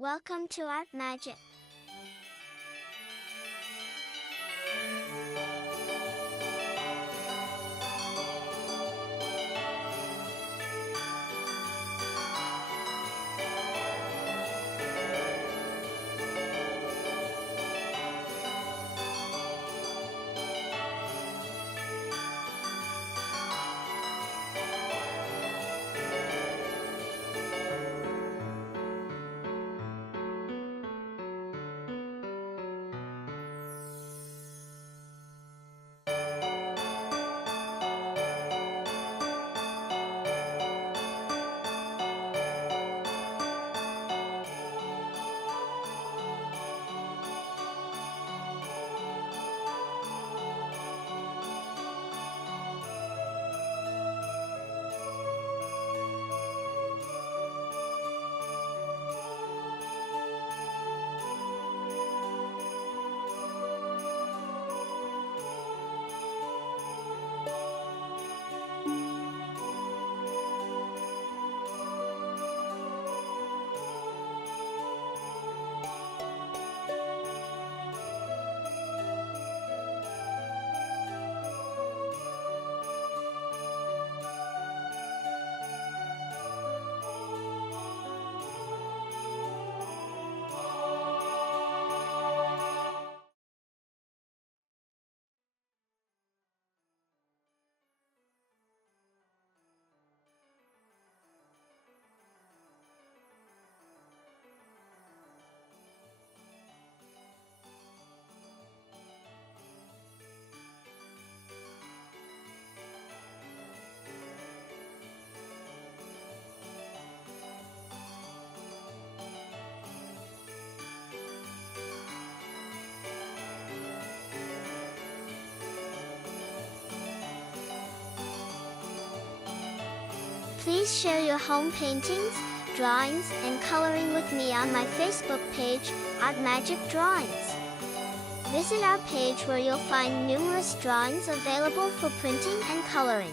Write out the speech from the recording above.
Welcome to Art Magic. Please share your home paintings, drawings, and coloring with me on my Facebook page, Art Magic Drawings. Visit our page where you'll find numerous drawings available for printing and coloring.